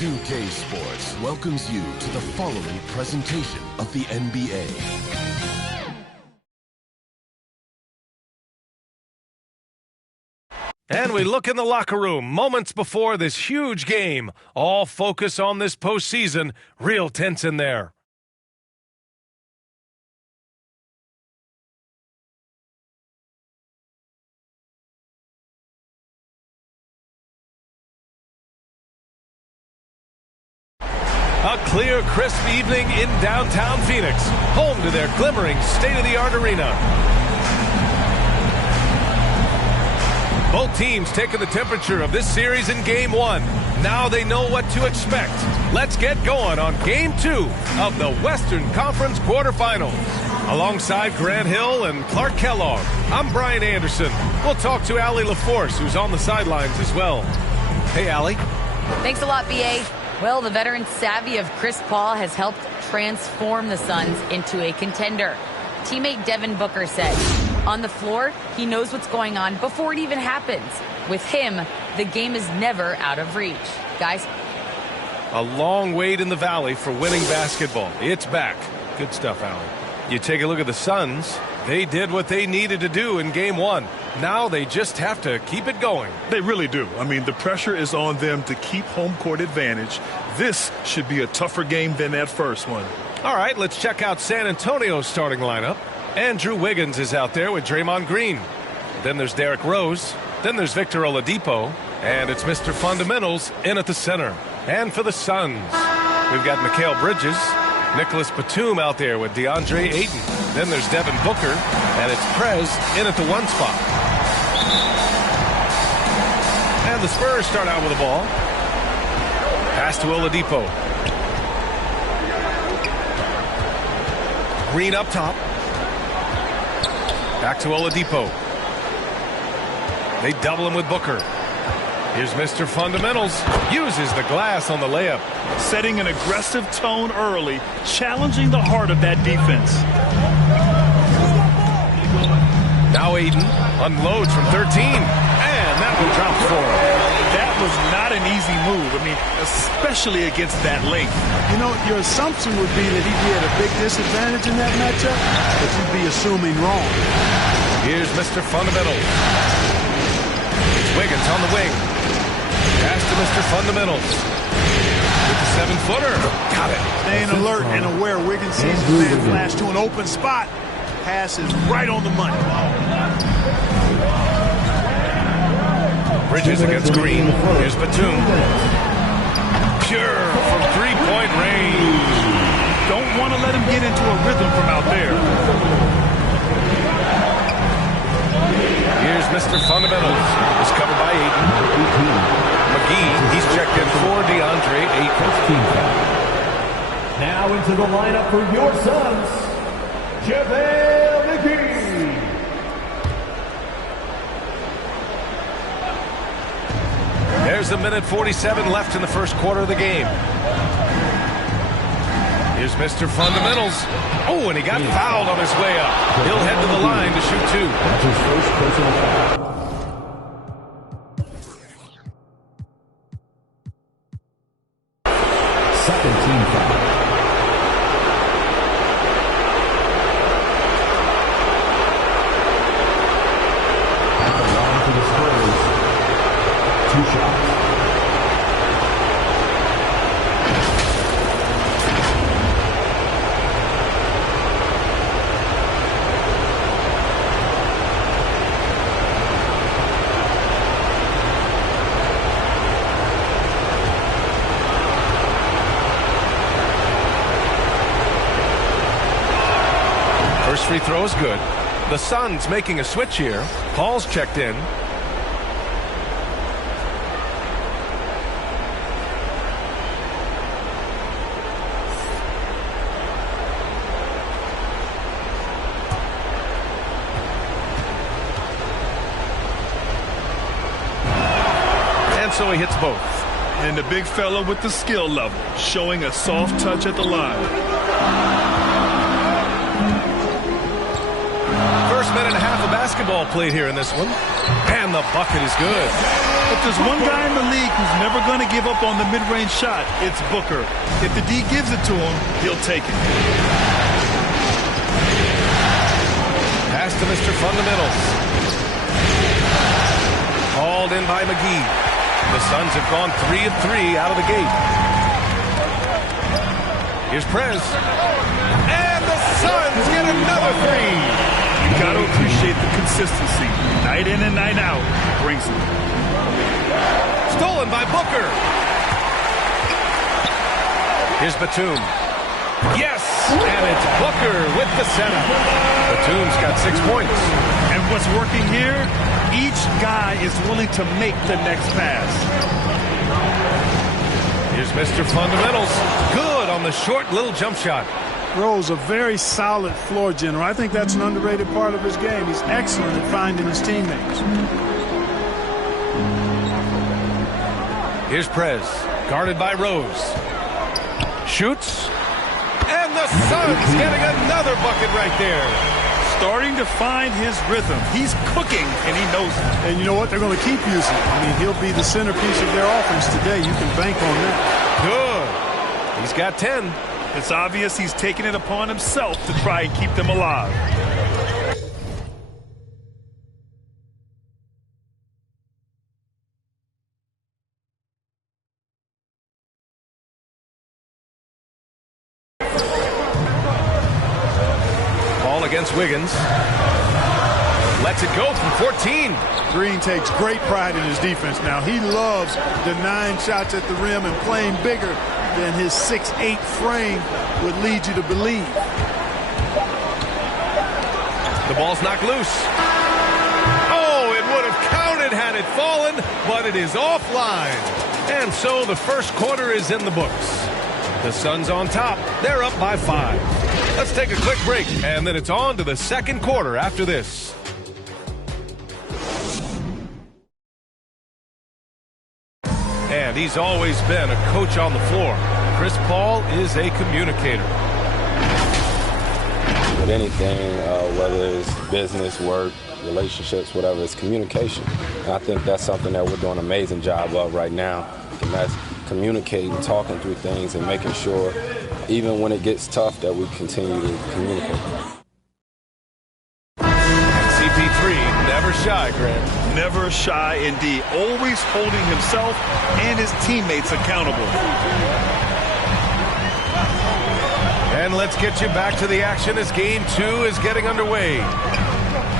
2K Sports welcomes you to the following presentation of the NBA. And we look in the locker room moments before this huge game. All focus on this postseason. Real tense in there. A clear, crisp evening in downtown Phoenix, home to their glimmering state-of-the-art arena. Both teams taking the temperature of this series in Game 1. Now they know what to expect. Let's get going on Game 2 of the Western Conference quarterfinals. Alongside Grant Hill and Clark Kellogg, I'm Brian Anderson. We'll talk to Allie LaForce, who's on the sidelines as well. Hey, Allie. Thanks a lot, B.A. Well, the veteran savvy of Chris Paul has helped transform the Suns into a contender. Teammate Devin Booker said, on the floor, he knows what's going on before it even happens. With him, the game is never out of reach. Guys? A long wait in the valley for winning basketball. It's back. Good stuff, Allie. You take a look at the Suns. They did what they needed to do in Game 1. Now they just have to keep it going. They really do. I mean, the pressure is on them to keep home court advantage. This should be a tougher game than that first one. All right, let's check out San Antonio's starting lineup. Andrew Wiggins is out there with Draymond Green. Then there's Derrick Rose. Then there's Victor Oladipo. And it's Mr. Fundamentals in at the center. And for the Suns, we've got Mikal Bridges, Nicholas Batum out there with DeAndre Ayton. Then there's Devin Booker, and it's Prez in at the 1 spot. And the Spurs start out with the ball. Pass to Oladipo. Green up top. Back to Oladipo. They double him with Booker. Here's Mr. Fundamentals. Uses the glass on the layup. Setting an aggressive tone early, challenging the heart of that defense. Now Ayton unloads from 13. And that one drops for him. That was not an easy move. I mean, especially against that length. You know, your assumption would be that he'd be at a big disadvantage in that matchup, but you'd be assuming wrong. Here's Mr. Fundamentals. It's Wiggins on the wing. Pass to Mr. Fundamentals. With the 7-footer. Got it. Staying alert and aware. Wiggins sees his man flash to an open spot. Pass is right on the money. Bridges against Green. Here's Batum. Pure from three-point range. Don't want to let him get into a rhythm from out there. Here's Mr. Fundamentals. It's covered by Ayton. McGee, he's checked in for DeAndre Ayton. Now into the lineup for your Suns, JaVale McGee. There's a minute 47 left in the first quarter of the game. Here's Mr. Fundamentals. Oh, and he got fouled on his way up. He'll head to the line to shoot 2. That's his first personal foul. Second team foul. At the line for the Spurs. 2 shots. First free throw is good. The Suns making a switch here. Paul's checked in. And so he hits both. And the big fella with the skill level, showing a soft touch at the line. First minute and a half of basketball played here in this one. And the bucket is good. If there's one guy in the league who's never going to give up on the mid-range shot, it's Booker. If the D gives it to him, he'll take it. Pass to Mr. Fundamentals. Called in by McGee. The Suns have gone 3 of 3 out of the gate. Here's Prez. And the Suns get another 3. You got to appreciate the consistency. Night in and night out, brings it. Stolen by Booker. Here's Batum. Yes, and it's Booker with the setup. Batum's got 6 points. And what's working here, each guy is willing to make the next pass. Here's Mr. Fundamentals. Good on the short little jump shot. Rose, a very solid floor general. I think that's an underrated part of his game. He's excellent at finding his teammates. Here's Prez, guarded by Rose. Shoots. And the Suns getting another bucket right there. Starting to find his rhythm. He's cooking, and he knows it. And you know what? They're going to keep using him. I mean, he'll be the centerpiece of their offense today. You can bank on that. Good. He's got 10. It's obvious he's taking it upon himself to try and keep them alive. Ball against Wiggins. Lets it go from 14. Green takes great pride in his defense now. He loves denying shots at the rim and playing bigger than his 6'8" frame would lead you to believe. The ball's knocked loose. Oh, it would have counted had it fallen, but it is offline. And so the first quarter is in the books. The Suns on top. They're up by 5. Let's take a quick break, and then it's on to the second quarter after this. And he's always been a coach on the floor. Chris Paul is a communicator. With anything, whether it's business, work, relationships, whatever, it's communication. And I think that's something that we're doing an amazing job of right now. And that's communicating, talking through things, and making sure, even when it gets tough, that we continue to communicate. CP3, never shy, Grant. Never shy indeed. Always holding himself and his teammates accountable. And let's get you back to the action as Game 2 is getting underway.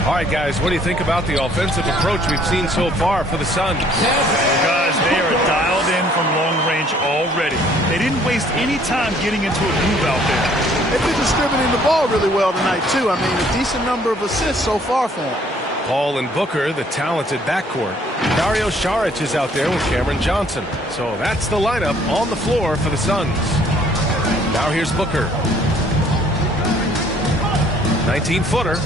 All right, guys, what do you think about the offensive approach we've seen so far for the Suns? Guys, they are dialed in from long range already. They didn't waste any time getting into a groove out there. They've been distributing the ball really well tonight, too. I mean, a decent number of assists so far for them. Paul and Booker, the talented backcourt. Dario Saric is out there with Cameron Johnson. So that's the lineup on the floor for the Suns. Now here's Booker. 19-footer.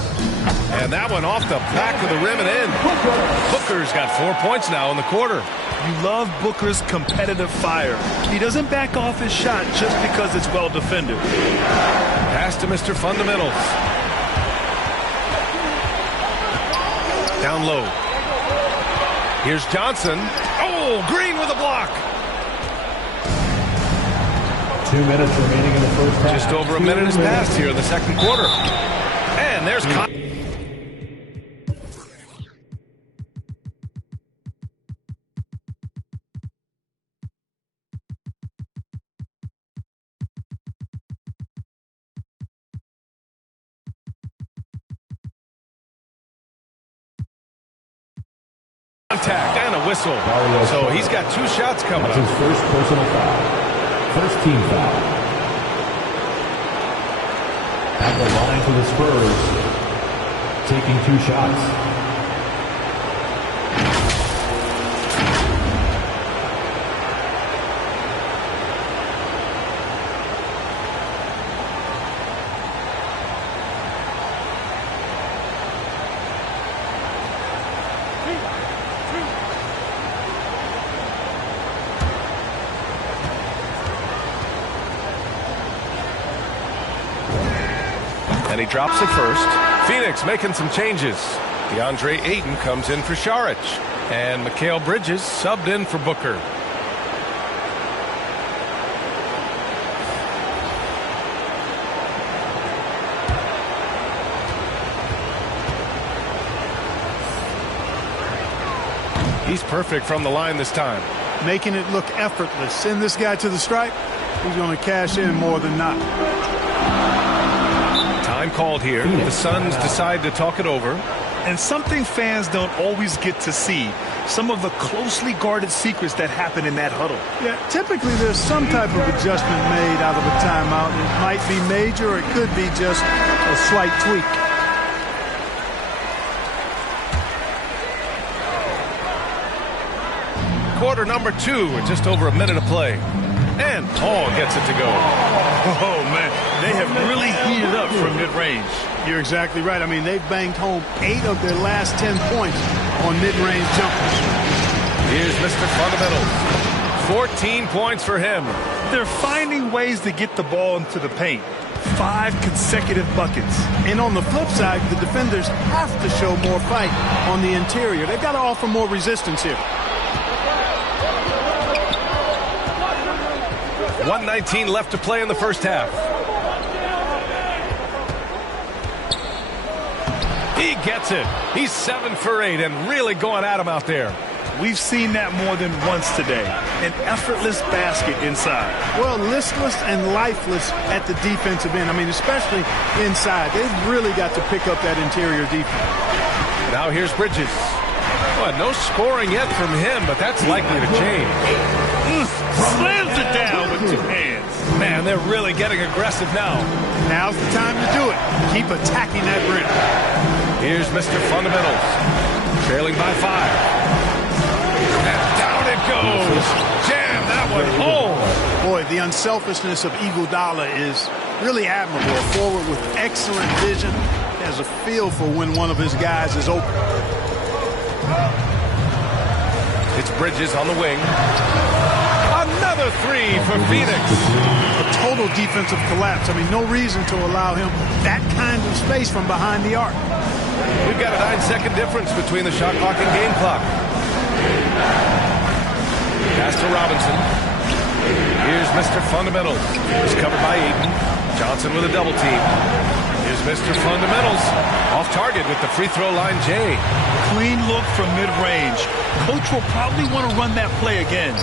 And that one off the back of the rim and in. Booker's got 4 points now in the quarter. You love Booker's competitive fire. He doesn't back off his shot just because it's well defended. Pass to Mr. Fundamentals. Down low. Here's Johnson. Oh, Green with a block. 2 minutes remaining in the first half. Just over a minute has passed here in the second quarter. And there's contact and a whistle. So he's got 2 shots coming up. His first personal foul. First team foul. At the line for the Spurs, taking 2 shots. And he drops it first. Phoenix making some changes. DeAndre Ayton comes in for Saric. And Mikal Bridges subbed in for Booker. He's perfect from the line this time. Making it look effortless. Send this guy to the stripe. He's going to cash in more than not. Time called here. The Suns decide to talk it over. And something fans don't always get to see, some of the closely guarded secrets that happen in that huddle. Yeah, typically there's some type of adjustment made out of a timeout. It might be major or it could be just a slight tweak. Quarter number 2 with just over a minute of play. And Paul gets it to go. Oh, man, they have really heated up from mid-range. You're exactly right. I mean, they've banged home 8 of their last 10 points on mid-range jumpers. Here's Mr. Fundamentals. 14 points for him. They're finding ways to get the ball into the paint. 5 consecutive buckets. And on the flip side, the defenders have to show more fight on the interior. They've got to offer more resistance here. 1:19 left to play in the first half. He gets it. He's 7 for 8 and really going at him out there. We've seen that more than once today. An effortless basket inside. Well, listless and lifeless at the defensive end. I mean, especially inside. They've really got to pick up that interior defense. Now here's Bridges. Well, no scoring yet from him, but that's likely to change. Slams it down with 2 hands. Man, they're really getting aggressive now. Now's the time to do it. Keep attacking that rim. Here's Mr. Fundamentals. Trailing by 5. And down it goes. Jam that one home. Boy, the unselfishness of Iguodala is really admirable. A forward with excellent vision. He has a feel for when one of his guys is open. It's Bridges on the wing. Another 3 for Phoenix. A total defensive collapse. I mean, no reason to allow him that kind of space from behind the arc. We've got a 9-second difference between the shot clock and game clock. Pass to Robinson. Here's Mr. Fundamentals. It's covered by Ayton. Johnson with a double team. Here's Mr. Fundamentals. Off target with the free throw line, Jay. Clean look from mid-range. Coach will probably want to run that play again.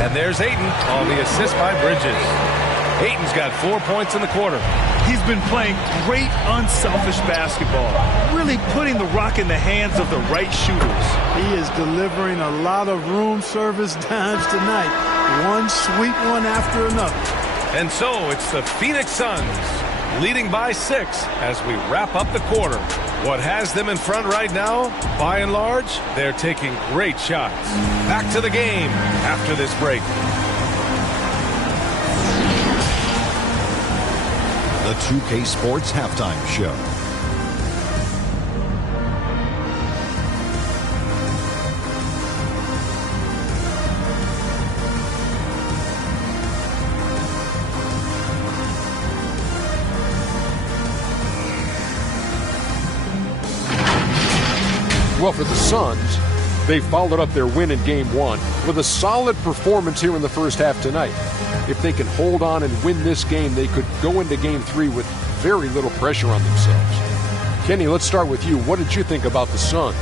And there's Ayton on the assist by Bridges. Ayton's got 4 points in the quarter. He's been playing great unselfish basketball, really putting the rock in the hands of the right shooters. He is delivering a lot of room service dimes tonight. One sweet one after another. And so it's the Phoenix Suns leading by 6 as we wrap up the quarter. What has them in front right now, by and large, they're taking great shots. Back to the game after this break. The 2K Sports Halftime Show. Well, for the Suns, they followed up their win in Game 1 with a solid performance here in the first half tonight. If they can hold on and win this game, they could go into Game 3 with very little pressure on themselves. Kenny, let's start with you. What did you think about the Suns?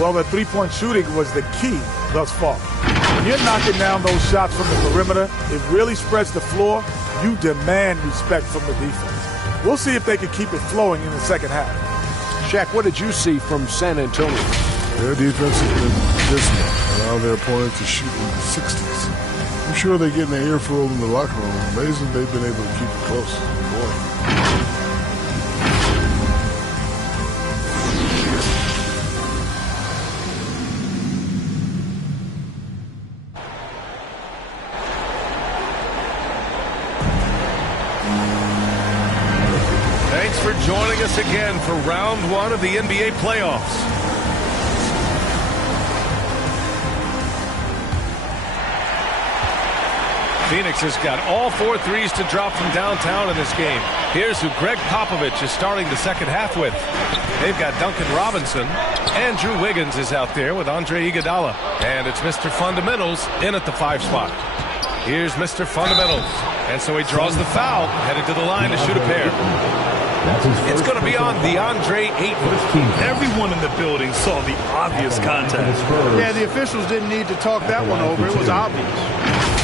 Well, the three-point shooting was the key thus far. When you're knocking down those shots from the perimeter, it really spreads the floor. You demand respect from the defense. We'll see if they can keep it flowing in the second half. Shaq, what did you see from San Antonio? Their defense has been dismal, allow their opponent to shoot in the 60s. I'm sure they're getting their earful in the locker room. Amazing they've been able to keep it close. Boy. Thanks for joining us again for round 1 of the NBA playoffs. Phoenix has got all 4 threes to drop from downtown in this game. Here's who Greg Popovich is starting the second half with. They've got Duncan Robinson. Andrew Wiggins is out there with Andre Iguodala. And it's Mr. Fundamentals in at the 5 spot. Here's Mr. Fundamentals. And so he draws the foul, headed to the line to shoot a pair. It's going to be on DeAndre Ayton. Everyone in the building saw the obvious contact. Yeah, the officials didn't need to talk that one over. It was obvious.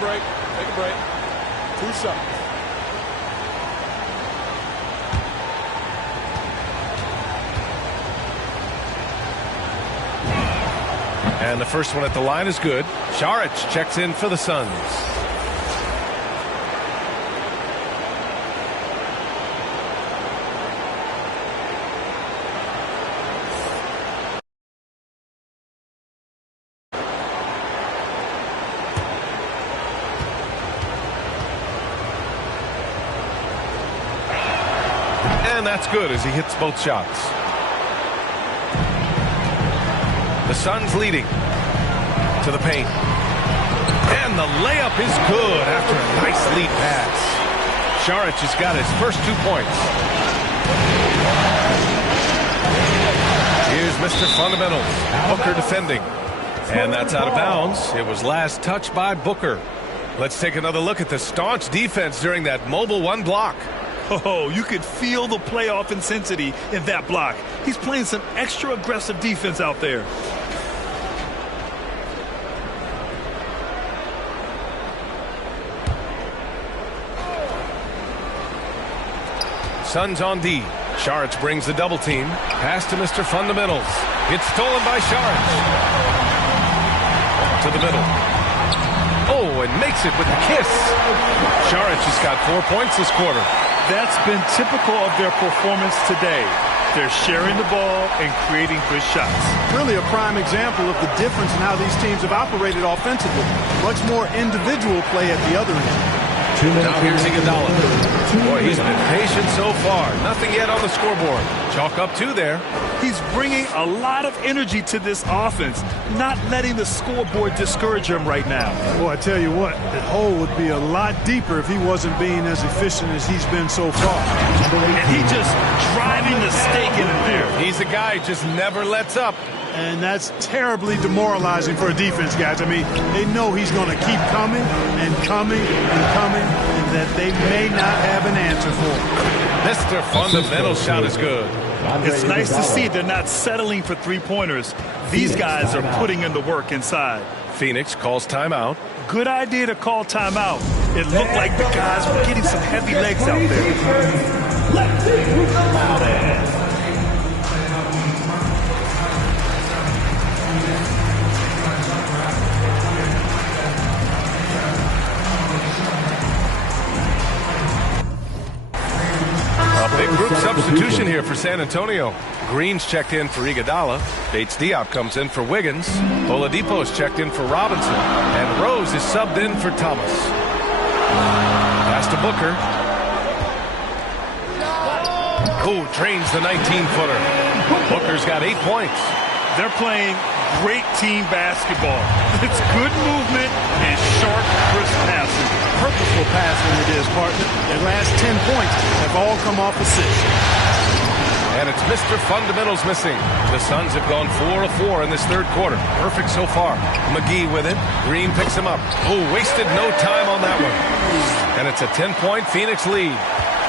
break. Take a break. 2 shots. And the first one at the line is good. Saric checks in for the Suns. And that's good as he hits both shots. The Suns leading to the paint. And the layup is good after a nice lead pass. Saric has got his first 2 points. Here's Mr. Fundamentals. Booker defending. And that's out of bounds. It was last touched by Booker. Let's take another look at the staunch defense during that mobile 1 block. Oh, you could feel the playoff intensity in that block. He's playing some extra aggressive defense out there. Suns on D. Saric brings the double team. Pass to Mr. Fundamentals. It's stolen by Saric. To the middle. Oh, and makes it with a kiss. Saric has got 4 points this quarter. That's been typical of their performance today. They're sharing the ball and creating good shots. Really a prime example of the difference in how these teams have operated offensively. Much more individual play at the other end. Now here's Iguodala. Boy, he's been patient so far. Nothing yet on the scoreboard. Chalk up 2 there. He's bringing a lot of energy to this offense, not letting the scoreboard discourage him right now. Well, I tell you what, the hole would be a lot deeper if he wasn't being as efficient as he's been so far. And he just driving the stake in there. He's a guy who just never lets up. And that's terribly demoralizing for a defense, guys. I mean, they know he's going to keep coming and coming and coming, and that they may not have an answer for him. Mr. Fundamental shot is good. It's nice to see they're not settling for three-pointers. These guys are putting in the work inside. Phoenix calls timeout. Good idea to call timeout. It looked like the guys were getting some heavy legs out there. Let's see who's the loudest. Big group substitution here for San Antonio. Green's checked in for Iguodala. Bates Diop comes in for Wiggins. Oladipo's checked in for Robinson. And Rose is subbed in for Thomas. Pass to Booker. Oh, drains the 19-footer. Booker's got 8 points. They're playing great team basketball. It's good movement and sharp, crisp passing. Purposeful passing it is, partner. Their last 10 points have all come off assists. And it's Mr. Fundamentals missing. The Suns have gone 4 of 4 in this third quarter. Perfect so far. McGee with it. Green picks him up. Oh, wasted no time on that one. And it's a 10-point Phoenix lead.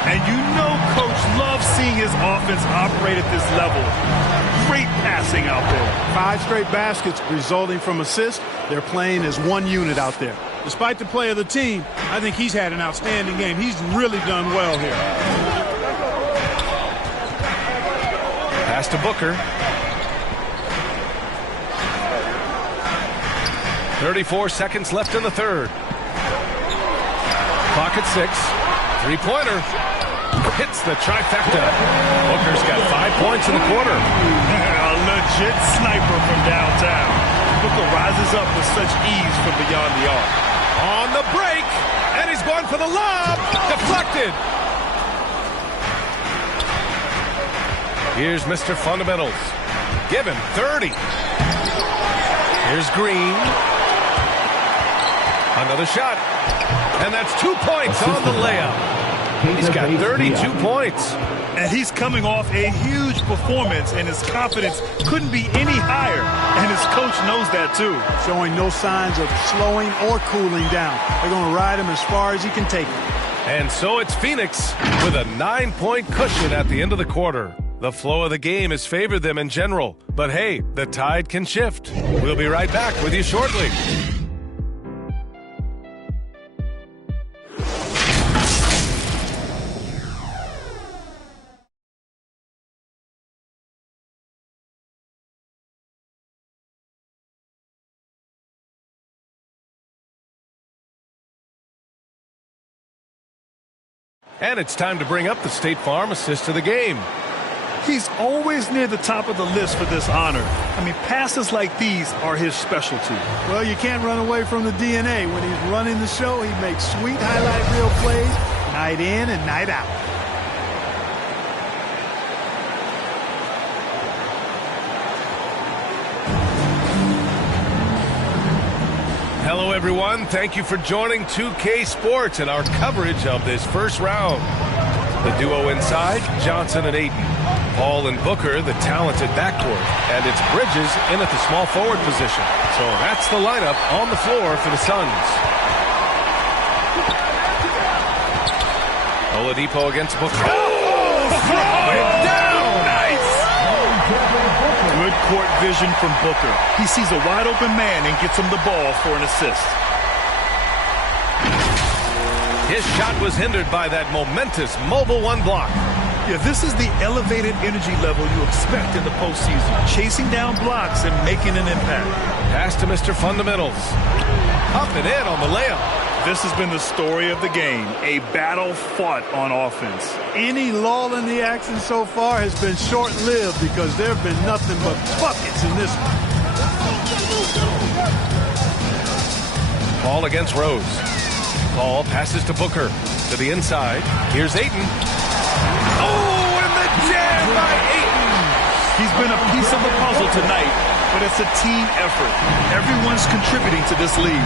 And you know Coach loves seeing his offense operate at this level. Great passing out there. 5 straight baskets resulting from assists. They're playing as one unit out there. Despite the play of the team, I think he's had an outstanding game. He's really done well here. Pass to Booker. 34 seconds left in the third. Clock at 6. Three-pointer. Hits the trifecta. Booker's got 5 points in the quarter. A legit sniper from downtown. Booker rises up with such ease from beyond the arc. On the break, and he's going for the lob. Deflected. Here's Mr. Fundamentals. Give him 30. Here's Green. Another shot. And that's 2 points on the layup. He's got 32 points. And he's coming off a huge performance, and his confidence couldn't be any higher. And his coach knows that, too. Showing no signs of slowing or cooling down. They're going to ride him as far as he can take him. And so it's Phoenix with a 9-point cushion at the end of the quarter. The flow of the game has favored them in general. But hey, the tide can shift. We'll be right back with you shortly. And it's time to bring up the State Farm assist of the game. He's always near the top of the list for this honor. I mean, passes like these are his specialty. Well, you can't run away from the DNA. When he's running the show, he makes sweet highlight reel plays night in and night out. Hello, everyone. Thank you for joining 2K Sports and our coverage of this first round. The duo inside, Johnson and Ayton. Paul and Booker, the talented backcourt. And it's Bridges in at the small forward position. So that's the lineup on the floor for the Suns. Oladipo against Booker. Throw it down! Nice! Good court vision from Booker. He sees a wide open man and gets him the ball for an assist. His shot was hindered by that momentous mobile one block. Yeah, this is the elevated energy level you expect in the postseason. Chasing down blocks and making an impact. Pass to Mr. Fundamentals. Up and in on the layup. This has been the story of the game. A battle fought on offense. Any lull in the action so far has been short-lived because there have been nothing but buckets in this one. Paul against Rose. Paul passes to Booker. To the inside. Here's Ayton. Oh, and the jam by Ayton. He's been a piece of the puzzle tonight, but it's a team effort. Everyone's contributing to this lead.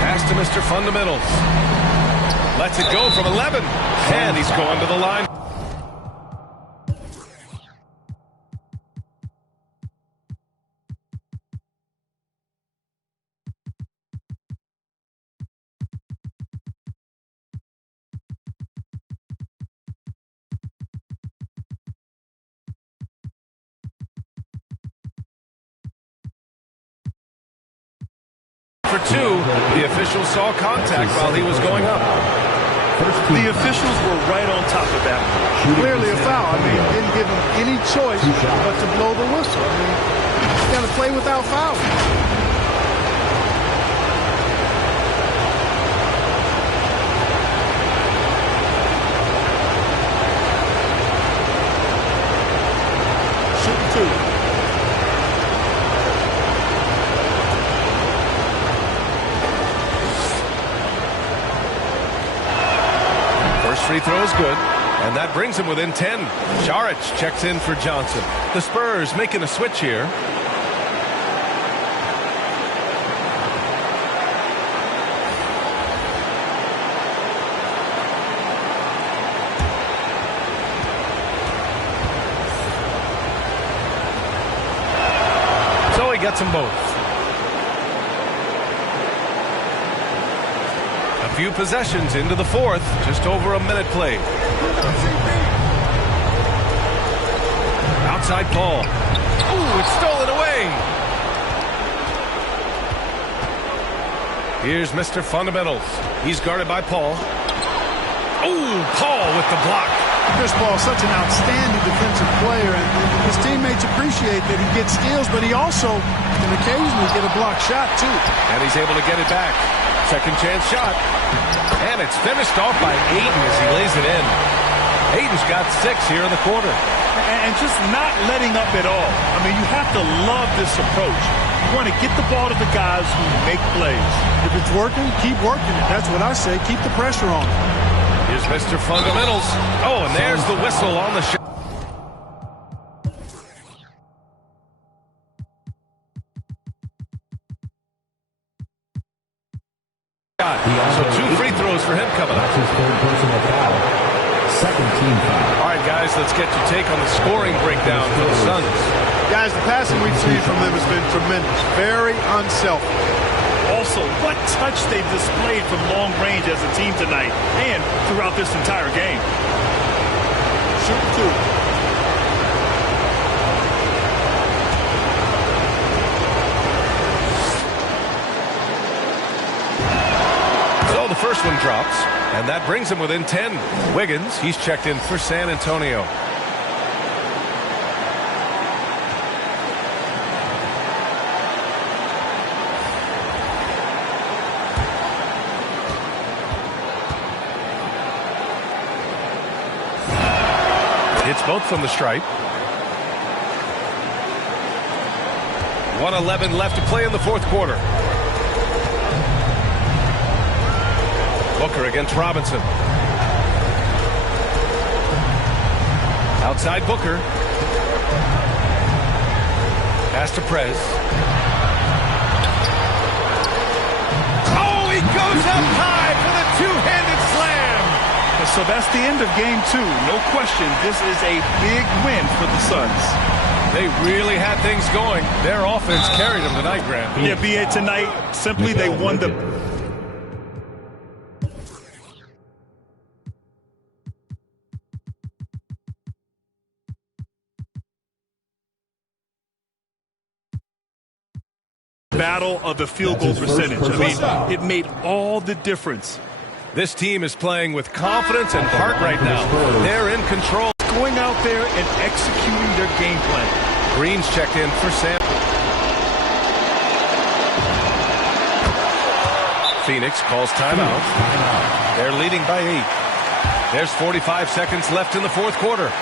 Pass to Mr. Fundamentals. Lets it go from 11. And he's going to the line. For two, the officials saw contact while he was going up. The officials were right on top of that. Clearly a foul. I mean, didn't give him any choice but to blow the whistle. I mean, he's got to play without fouling. Free throw is good, and that brings him within 10. Saric checks in for Johnson. The Spurs making a switch here. So he gets them both. Few possessions into the fourth, just over a minute played. Outside Paul. Ooh, it's stolen away. Here's Mr. Fundamentals. He's guarded by Paul. Ooh, Paul with the block. Chris Paul's such an outstanding defensive player, and his teammates appreciate that he gets steals, but he also can occasionally get a block shot, too. And he's able to get it back. Second chance shot. And it's finished off by Ayton as he lays it in. Ayton's got 6 here in the quarter. And just not letting up at all. I mean, you have to love this approach. You want to get the ball to the guys who make plays. If it's working, keep working it. That's what I say. Keep the pressure on. Here's Mr. Fundamentals. Oh, and there's the whistle on the shot. So 2 free throws for him coming up. That's his third personal foul. Second team foul. All right, guys, let's get your take on the scoring breakdown for the Suns. Guys, the passing we've seen from them has been tremendous. Very unselfish. Also, what touch they've displayed from long range as a team tonight and throughout this entire game. Shoot 2. The first one drops, and that brings him within 10. Wiggins, he's checked in for San Antonio. both from the stripe. 1:11 left to play in the fourth quarter. Booker against Robinson. Outside Booker. Pass to Prez. Oh, he goes up high for the two-handed slam. So that's the end of game 2. No question, this is a big win for the Suns. They really had things going. Their offense carried them tonight, Grant. Yeah, BA, tonight, simply they won the... battle of the field goal percentage. I mean, it made all the difference. This team is playing with confidence and heart right now. They're in control. Going out there and executing their game plan. Green's checked in for Sam. Phoenix calls timeout. They're leading by 8. There's 45 seconds left in the fourth quarter.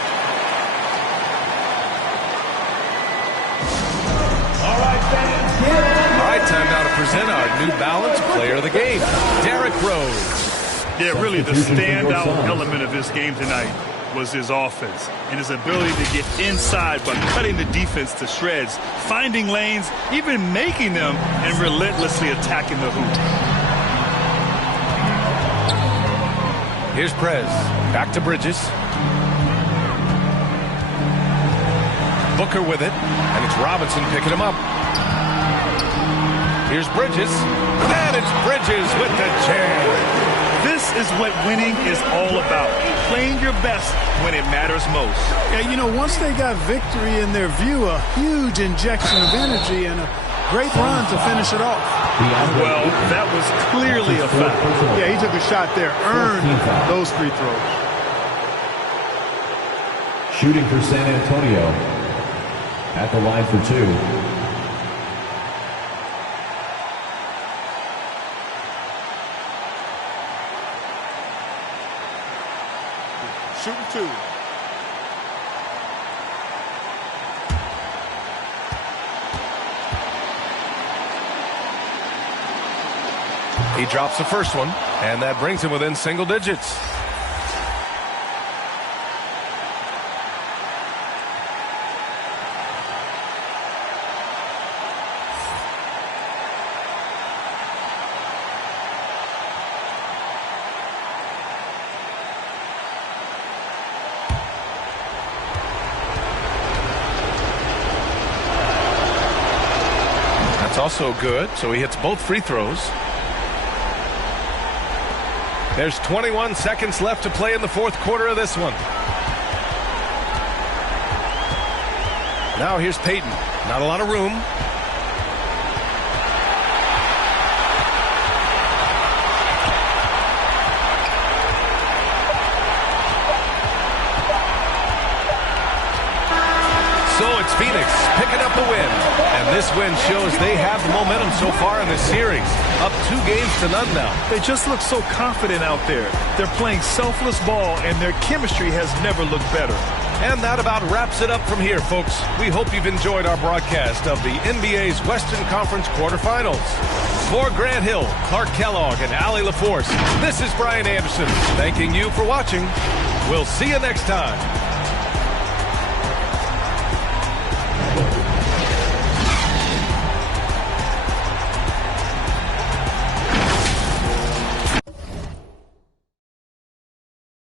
Time now to present our New Balance Player of the Game, Derrick Rose. Yeah, really the standout element of this game tonight was his offense and his ability to get inside by cutting the defense to shreds, finding lanes, even making them, and relentlessly attacking the hoop. Here's Prez. Back to Bridges. Booker with it, and it's Robinson picking him up. Here's Bridges, and it's Bridges with the jam. This is what winning is all about, playing your best when it matters most. Yeah, you know, once they got victory in their view, a huge injection of energy and a great run to finish it off. Well, that was clearly a foul. Yeah, he took a shot there, earned those free throws. Shooting for San Antonio at the line for 2. Shooting 2. He drops the first one, and that brings him within single digits. Also good, so he hits both free throws. There's 21 seconds left to play in the fourth quarter of this one. Now here's Payton. Not a lot of room. So it's Phoenix picking up the win. And this win shows they have the momentum so far in this series. Up 2 games to none now. They just look so confident out there. They're playing selfless ball, and their chemistry has never looked better. And that about wraps it up from here, folks. We hope you've enjoyed our broadcast of the NBA's Western Conference quarterfinals. For Grant Hill, Clark Kellogg, and Allie LaForce, this is Brian Anderson thanking you for watching. We'll see you next time.